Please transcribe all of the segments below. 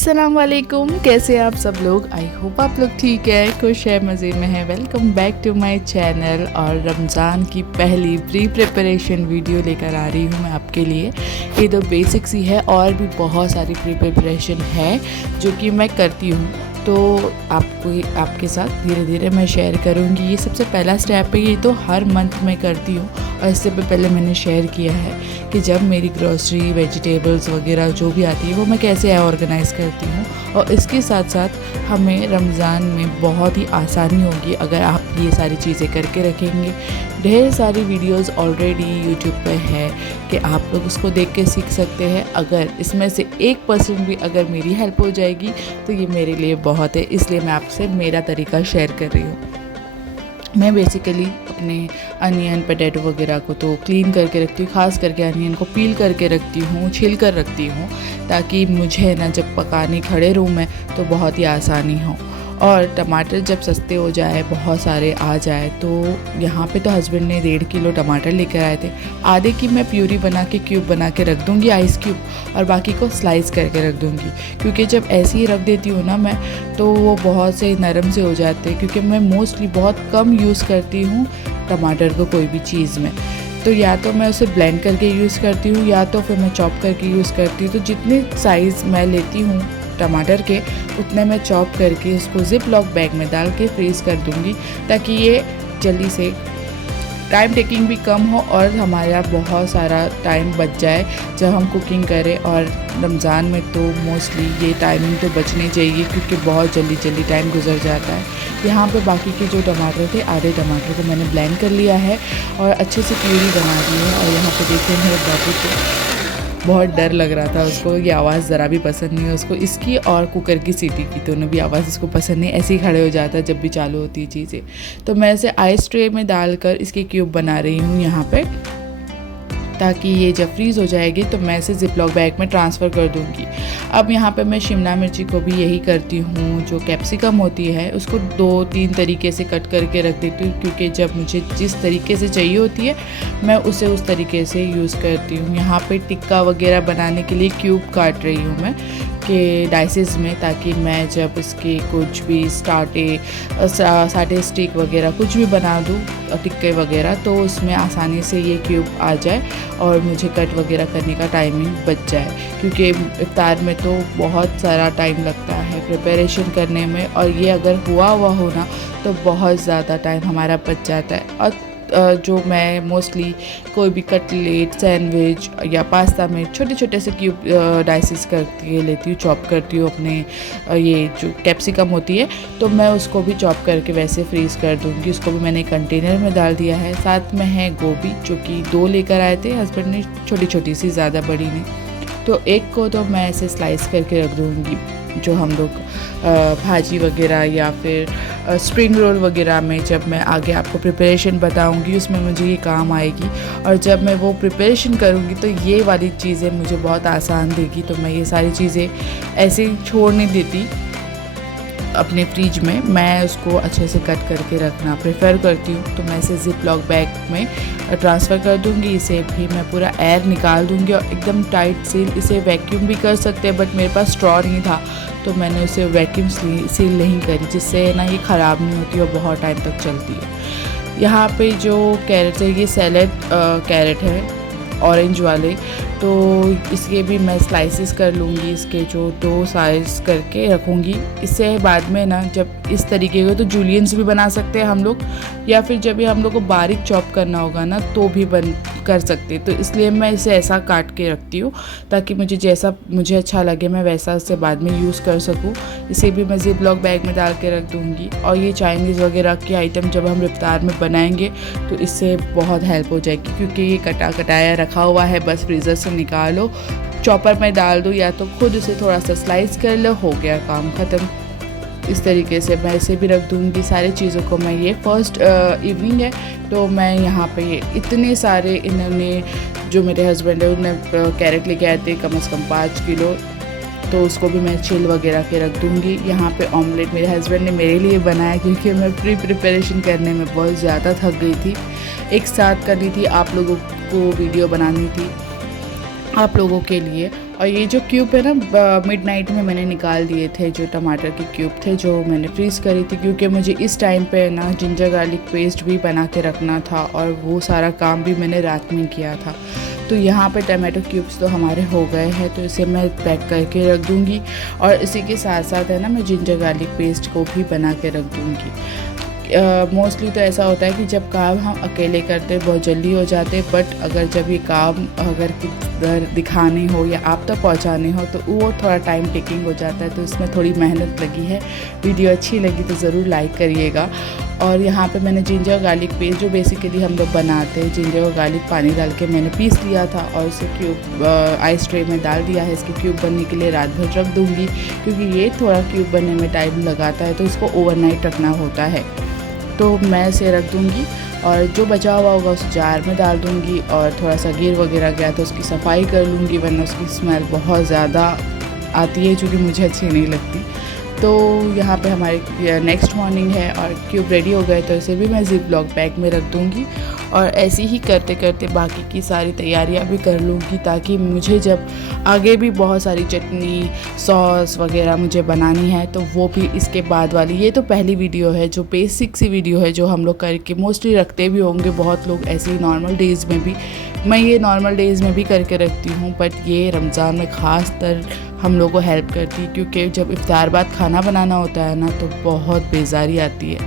अस्सलाम वालेकुम, कैसे हैं आप सब लोग। आई होप आप लोग ठीक है, खुश है, मज़े में है। Welcome back to my channel. और रमज़ान की पहली प्री प्रिपरेशन वीडियो लेकर आ रही हूँ मैं आपके लिए। ये तो बेसिक्स ही है, और भी बहुत सारी प्री प्रिपरेशन है जो कि मैं करती हूँ, तो आपके साथ धीरे धीरे मैं शेयर करूँगी। ये सबसे पहला स्टेप है, ये तो हर मंथ मैं करती हूँ। और इससे पहले मैंने शेयर किया है कि जब मेरी ग्रॉसरी, वेजिटेबल्स वगैरह जो भी आती है वो मैं कैसे ऑर्गेनाइज़ करती हूँ। और इसके साथ साथ हमें रमज़ान में बहुत ही आसानी होगी अगर आप ये सारी चीज़ें करके रखेंगे। ढेर सारी वीडियोस ऑलरेडी यूट्यूब पे है कि आप लोग उसको देख के सीख सकते हैं। अगर इसमें से 1% भी अगर मेरी हेल्प हो जाएगी तो ये मेरे लिए बहुत है, इसलिए मैं आपसे मेरा तरीका शेयर कर रही हूँ। मैं बेसिकली अपने अनियन, पोटैटो वगैरह को तो क्लीन करके रखती हूँ। ख़ास करके अनियन को पील करके रखती हूँ, छिल कर रखती हूँ, ताकि मुझे ना जब पकाने खड़े रहूँ मैं तो बहुत ही आसानी हो। और टमाटर जब सस्ते हो जाए, बहुत सारे आ जाए, तो यहाँ पे तो हस्बैंड ने 1.5 किलो टमाटर लेकर आए थे। आधे की मैं प्यूरी बना के क्यूब बना के रख दूँगी, आइस क्यूब, और बाकी को स्लाइस करके रख दूँगी। क्योंकि जब ऐसे ही रख देती हूँ ना मैं, तो वो बहुत से नरम से हो जाते हैं। क्योंकि मैं मोस्टली बहुत कम यूज़ करती हूँ टमाटर को कोई भी चीज़ में, तो या तो मैं उसे ब्लेंड करके यूज़ करती हूँ या तो फिर मैं चॉप करके यूज़ करती हूँ। तो जितने साइज़ मैं लेती हूँ टमाटर के, उतने मैं चॉप करके उसको ज़िप लॉक बैग में डाल के फ्रीज़ कर दूँगी, ताकि ये जल्दी से टाइम टेकिंग भी कम हो और हमारा बहुत सारा टाइम बच जाए जब हम कुकिंग करें। और रमज़ान में तो मोस्टली ये टाइमिंग तो बचनी चाहिए, क्योंकि बहुत जल्दी टाइम गुजर जाता है। यहाँ पे बाकी के जो टमाटर थे, आधे टमाटर को मैंने ब्लेंड कर लिया है और अच्छे से प्यूरी बना दी है। और यहाँ पे देखिए मेरे बाबू को बहुत डर लग रहा था, उसको ये आवाज़ ज़रा भी पसंद नहीं है उसको, इसकी और कुकर की सीटी की, दोनों भी आवाज़ उसको पसंद नहीं। ऐसे ही खड़े हो जाता है जब भी चालू होती है चीज़ें। तो मैं इसे आइस ट्रे में डालकर इसके क्यूब बना रही हूँ यहाँ पे, ताकि ये जब फ्रीज़ हो जाएगी तो मैं इसे ज़िप लॉक बैग में ट्रांसफ़र कर दूँगी। अब यहाँ पे मैं शिमला मिर्ची को भी यही करती हूँ, जो कैप्सिकम होती है उसको 2-3 तरीके से कट करके रख देती हूँ, क्योंकि जब मुझे जिस तरीके से चाहिए होती है मैं उसे उस तरीके से यूज़ करती हूँ। यहाँ पे टिक्का वगैरह बनाने के लिए क्यूब काट रही हूँ मैं के डाइसेस में, ताकि मैं जब इसके कुछ भी साटे स्टिक वगैरह कुछ भी बना दूँ, टिक्के वगैरह, तो उसमें आसानी से ये क्यूब आ जाए और मुझे कट वगैरह करने का टाइमिंग बच जाए। क्योंकि इफ्तार में तो बहुत सारा टाइम लगता है प्रिपरेशन करने में, और ये अगर हुआ हो ना तो बहुत ज़्यादा टाइम हमारा बच जाता है। और जो मैं मोस्टली कोई भी कटलेट, सैंडविच या पास्ता में छोटे छोटे से क्यूब डाइसेस करके लेती हूँ, चॉप करती हूँ अपने ये जो कैप्सिकम होती है, तो मैं उसको भी चॉप करके वैसे फ्रीज़ कर दूँगी। उसको भी मैंने कंटेनर में डाल दिया है। साथ में है गोभी, जो कि 2 लेकर आए थे हस्बैंड ने, छोटी छोटी सी, ज़्यादा बड़ी नहीं। तो एक को तो मैं ऐसे स्लाइस करके रख दूँगी, जो हम लोग भाजी वगैरह या फिर स्प्रिंग रोल वगैरह में जब मैं आगे आपको प्रिपरेशन बताऊंगी उसमें मुझे ये काम आएगी। और जब मैं वो प्रिपरेशन करूंगी तो ये वाली चीज़ें मुझे बहुत आसान देगी। तो मैं ये सारी चीज़ें ऐसे ही छोड़ नहीं देती अपने फ्रिज में, मैं उसको अच्छे से कट करके रखना प्रेफर करती हूँ। तो मैं इसे ज़िप लॉक बैग में ट्रांसफ़र कर दूँगी। इसे भी मैं पूरा एयर निकाल दूँगी और एकदम टाइट सील, इसे वैक्यूम भी कर सकते हैं, बट मेरे पास स्ट्रॉ नहीं था तो मैंने उसे वैक्यूम सील नहीं करी, जिससे ना ये ख़राब नहीं होती और बहुत टाइम तक चलती है। यहाँ पे जो कैरेट है, ये सैलेड कैरेट है, ऑरेंज वाले, तो इसके भी मैं स्लाइसेस कर लूँगी, इसके जो 2 साइज़ करके रखूँगी। इससे बाद में ना जब इस तरीके के, तो जूलियंस भी बना सकते हैं हम लोग, या फिर जब भी हम लोग को बारीक चॉप करना होगा ना तो भी कर सकते। तो इसलिए मैं इसे ऐसा काट के रखती हूँ, ताकि मुझे जैसा मुझे अच्छा लगे मैं वैसा उसे बाद में यूज़ कर सकूँ। इसे भी मैं ज़िप लॉक बैग में डाल के रख दूँगी। और ये चाइनीज़ वगैरह के आइटम जब हम इफ्तार में बनाएंगे तो इससे बहुत हेल्प हो जाएगी, क्योंकि ये कटाया रखा हुआ है, बस फ्रीज़र से निकालो, चॉपर में डाल दो, या तो खुद उसे थोड़ा सा स्लाइस कर लो, हो गया काम ख़त्म। इस तरीके से मैं इसे भी रख दूँगी। सारी चीज़ों को मैं, ये फर्स्ट इवनिंग है तो मैं यहाँ पे ये इतने सारे, इन्होंने जो मेरे हस्बैंड है उन्होंने कैरेट लेके आए थे कम से कम 5 किलो, तो उसको भी मैं छिल वगैरह के रख दूँगी। यहाँ पे ऑमलेट मेरे हस्बैंड ने मेरे लिए बनाया, क्योंकि मैं प्रिपरेशन करने में बहुत ज़्यादा थक गई थी। एक साथ करनी थी, आप लोगों को वीडियो बनानी थी आप लोगों के लिए, और ये जो क्यूब है ना मिडनाइट में मैंने निकाल दिए थे, जो टमाटर के क्यूब थे जो मैंने फ्रीज़ करी थी, क्योंकि मुझे इस टाइम पे ना जिंजर गार्लिक पेस्ट भी बना के रखना था और वो सारा काम भी मैंने रात में किया था। तो यहाँ पे टमाटो क्यूब्स तो हमारे हो गए हैं, तो इसे मैं पैक करके रख दूँगी और इसी के साथ साथ है ना मैं जिंजर गार्लिक पेस्ट को भी बना के रख दूँगी। मोस्टली तो ऐसा होता है कि जब काम हम अकेले करते बहुत जल्दी हो जाते, बट अगर जब ये काम अगर किधर दिखाने हो या आप तक पहुंचाने हो तो वो थोड़ा टाइम टेकिंग हो जाता है, तो इसमें थोड़ी मेहनत लगी है। वीडियो अच्छी लगी तो ज़रूर लाइक करिएगा। और यहाँ पे मैंने जिंजर गार्लिक पेस्ट जो बेसिकली हम लोग बनाते हैं, जिंजर और गार्लिक पानी डाल के मैंने पीस लिया था और उसे क्यूब आइस ट्रे में डाल दिया है। इसके क्यूब बनने के लिए रात भर रख दूँगी, क्योंकि ये थोड़ा क्यूब बनने में टाइम लगाता है, तो इसको ओवरनाइट रखना होता है। तो मैं इसे रख दूँगी और जो बचा हुआ होगा उस जार में डाल दूँगी। और थोड़ा सा गिर वगैरह गया तो उसकी सफाई कर लूँगी, वरना उसकी स्मेल बहुत ज़्यादा आती है, जो कि मुझे अच्छी नहीं लगती। तो यहाँ पे हमारे नेक्स्ट मॉर्निंग है और क्यूब रेडी हो गए, तो इसे भी मैं जिप लॉक बैग में रख दूँगी और ऐसे ही करते करते बाकी की सारी तैयारियाँ भी कर लूँगी, ताकि मुझे जब आगे भी बहुत सारी चटनी सॉस वगैरह मुझे बनानी है तो वो भी इसके बाद वाली। ये तो पहली वीडियो है जो बेसिक सी वीडियो है जो हम लोग करके मोस्टली रखते भी होंगे बहुत लोग ऐसे ही नॉर्मल डेज़ में भी। मैं ये नॉर्मल डेज़ में भी करके रखती हूँ, बट ये रमज़ान में ख़ास तर हम लोग को हेल्प करती है, क्योंकि जब इफ्तार बाद खाना बनाना होता है ना तो बहुत बेजारी आती है,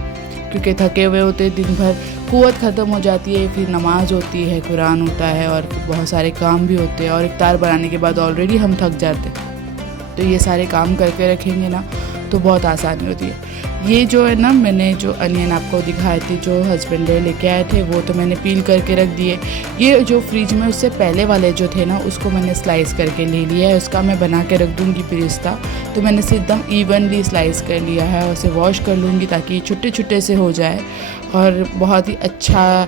क्योंकि थके हुए होते दिन भर, कुव्वत ख़त्म हो जाती है, फिर नमाज होती है, कुरान होता है और फिर बहुत सारे काम भी होते हैं और इफ्तार बनाने के बाद ऑलरेडी हम थक जाते हैं। तो ये सारे काम करके रखेंगे ना तो बहुत आसानी होती है। ये जो है ना मैंने जो अनियन आपको दिखाए थे जो हस्बैंड लेके आए थे, वो तो मैंने पील करके रख दिए। ये जो फ्रिज में उससे पहले वाले जो थे ना उसको मैंने स्लाइस करके ले लिया है, उसका मैं बना के रख दूँगी पिस्ता। तो मैंने इसे एकदम इवनली स्लाइस कर लिया है और उसे वॉश कर लूँगी ताकि छोटे छोटे से हो जाए और बहुत ही अच्छा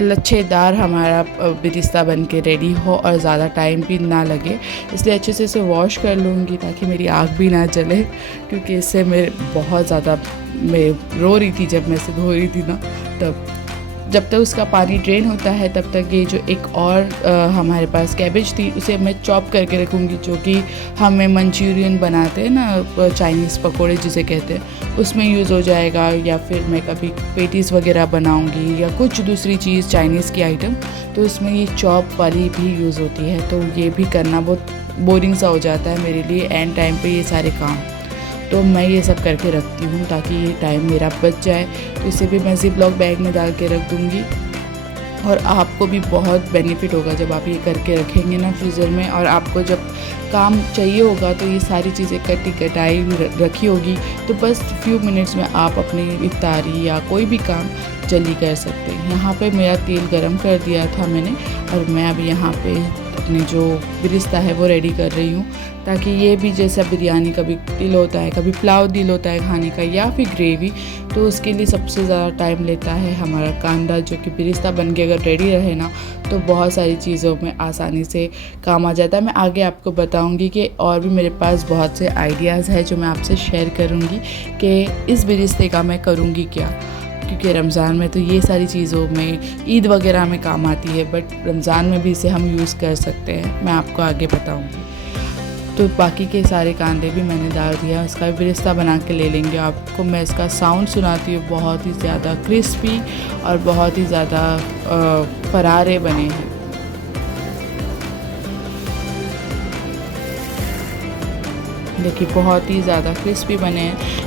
लच्छेदार हमारा बिरिस्ता बन के रेडी हो और ज़्यादा टाइम भी ना लगे। इसलिए अच्छे से इसे वॉश कर लूँगी ताकि मेरी आँख भी ना जले, क्योंकि इससे मैं बहुत ज़्यादा मैं रो रही थी जब मैं इसे धो रही थी ना। तब जब तक उसका पानी ड्रेन होता है तब तक ये जो एक और हमारे पास कैबेज थी उसे मैं चॉप करके रखूँगी, जो कि हमें मंचूरियन बनाते हैं ना, चाइनीज़ पकोड़े जिसे कहते हैं, उसमें यूज़ हो जाएगा। या फिर मैं कभी पेटीज़ वगैरह बनाऊँगी या कुछ दूसरी चीज़ चाइनीज़ की आइटम, तो उसमें ये चॉप वाली भी यूज़ होती है। तो ये भी करना बहुत बोरिंग सा हो जाता है मेरे लिए एंड टाइम पे ये सारे काम, तो मैं ये सब करके रखती हूँ ताकि ये टाइम मेरा बच जाए। तो इसे भी मैं जिप लॉक बैग में डाल के रख दूँगी और आपको भी बहुत बेनिफिट होगा जब आप ये करके रखेंगे ना फ्रीज़र में। और आपको जब काम चाहिए होगा तो ये सारी चीज़ें कटी कटाई रखी होगी, तो बस फ्यू मिनट्स में आप अपनी इफ्तारी या कोई भी काम जल्दी कर सकते हैं। यहाँ पे मेरा तेल गरम कर दिया था मैंने और मैं अभी यहाँ पे अपने जो बिरिस्ता है वो रेडी कर रही हूँ, ताकि ये भी जैसा बिरयानी कभी दिल होता है, कभी पुलाव दिल होता है खाने का या फिर ग्रेवी, तो उसके लिए सबसे ज़्यादा टाइम लेता है हमारा कांदा, जो कि बिरिस्ता बन के अगर रेडी रहे ना तो बहुत सारी चीज़ों में आसानी से काम आ जाता है। मैं आगे आपको बताऊंगी कि और भी मेरे पास बहुत से आइडियाज़ हैं जो मैं आपसे शेयर करूंगी कि इस बिरिस्ते का मैं करूंगी क्या, क्योंकि रमज़ान में तो ये सारी चीज़ों में, ईद वगैरह में काम आती है, बट रमज़ान में भी इसे हम यूज़ कर सकते हैं, मैं आपको आगे बताऊंगी। तो बाकी के सारे कांदे भी मैंने डाल दिया, उसका भी बिरिस्ता बना के ले लेंगे। आपको मैं इसका साउंड सुनाती हूँ, बहुत ही ज़्यादा क्रिस्पी और बहुत ही ज़्यादा फरारे बने हैं। देखिए बहुत ही ज़्यादा क्रिस्पी बने हैं।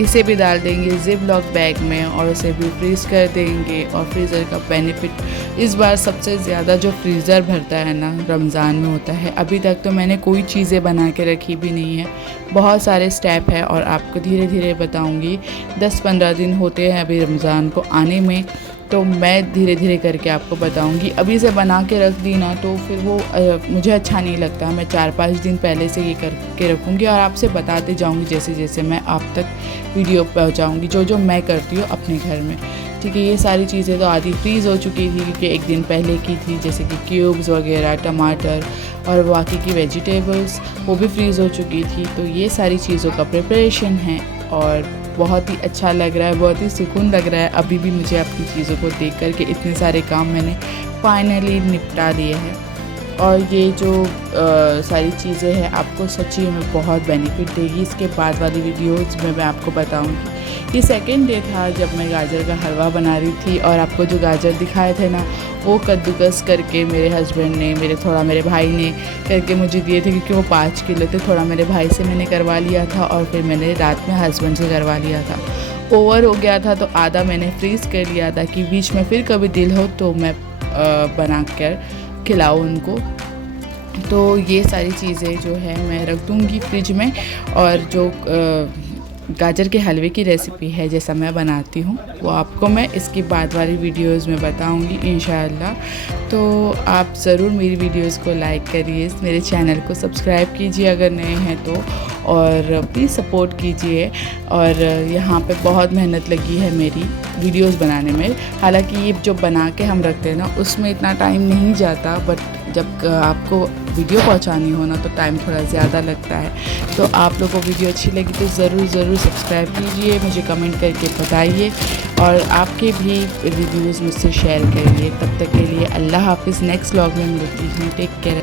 इसे भी डाल देंगे जिप लॉक बैग में और उसे भी फ्रीज़ कर देंगे। और फ्रीज़र का बेनिफिट इस बार सबसे ज़्यादा जो फ्रीज़र भरता है ना रमज़ान में होता है। अभी तक तो मैंने कोई चीज़ें बना के रखी भी नहीं है, बहुत सारे स्टेप है और आपको धीरे धीरे बताऊंगी। 10-15 दिन होते हैं अभी रमज़ान को आने में, तो मैं धीरे धीरे करके आपको बताऊंगी। अभी से बना के रख दी ना तो फिर वो मुझे अच्छा नहीं लगता। मैं 4-5 दिन पहले से ये करके रखूँगी और आपसे बताते जाऊँगी जैसे जैसे मैं आप तक वीडियो पहुँचाऊँगी, जो जो मैं करती हूँ अपने घर में। ठीक है, ये सारी चीज़ें तो आधी फ्रीज़ हो चुकी थी क्योंकि एक दिन पहले की थी, जैसे कि क्यूब्स वगैरह, टमाटर और बाकी की वेजिटेबल्स वो भी फ्रीज़ हो चुकी थी। तो ये सारी चीज़ों का प्रिपरेशन है और बहुत ही अच्छा लग रहा है, बहुत ही सुकून लग रहा है अभी भी मुझे अपनी चीज़ों को देख कर के। इतने सारे काम मैंने फाइनली निपटा लिए हैं और ये जो सारी चीज़ें हैं आपको सच्ची में बहुत बेनिफिट देगी। इसके बाद वाली वीडियोज़ में मैं आपको बताऊंगी। ये सेकंड डे था जब मैं गाजर का हलवा बना रही थी, और आपको जो गाजर दिखाए थे ना, वो कद्दूकस करके मेरे हस्बैंड ने मेरे भाई ने करके मुझे दिए थे, क्योंकि वो 5 किलो थे। थोड़ा मेरे भाई से मैंने करवा लिया था और फिर मैंने रात में हस्बैंड से करवा लिया था। ओवर हो गया था तो आधा मैंने फ्रीज़ कर लिया था कि बीच में फिर कभी दिल हो तो मैं बना कर खिलाऊँ उनको। तो ये सारी चीज़ें जो है मैं रख दूँगी फ्रिज में। और जो गाजर के हलवे की रेसिपी है जैसा मैं बनाती हूँ वो आपको मैं इसकी बाद वाली वीडियोस में बताऊँगी इंशाअल्लाह। तो आप ज़रूर मेरी वीडियोस को लाइक करिए, मेरे चैनल को सब्सक्राइब कीजिए अगर नए हैं तो, और प्लीज़ सपोर्ट कीजिए। और यहाँ पे बहुत मेहनत लगी है मेरी वीडियोस बनाने में। हालांकि ये जो बना के हम रखते हैं ना उसमें इतना टाइम नहीं जाता, बट जब आपको वीडियो पहुंचानी हो ना तो टाइम थोड़ा ज़्यादा लगता है। तो आप लोगों को वीडियो अच्छी लगी तो ज़रूर सब्सक्राइब कीजिए, मुझे कमेंट करके बताइए, और आपके भी रिव्यूज़ मुझसे शेयर करिए। तब तक के लिए अल्लाह हाफिज़। नेक्स्ट व्लॉग में मिलती हूँ। Take care.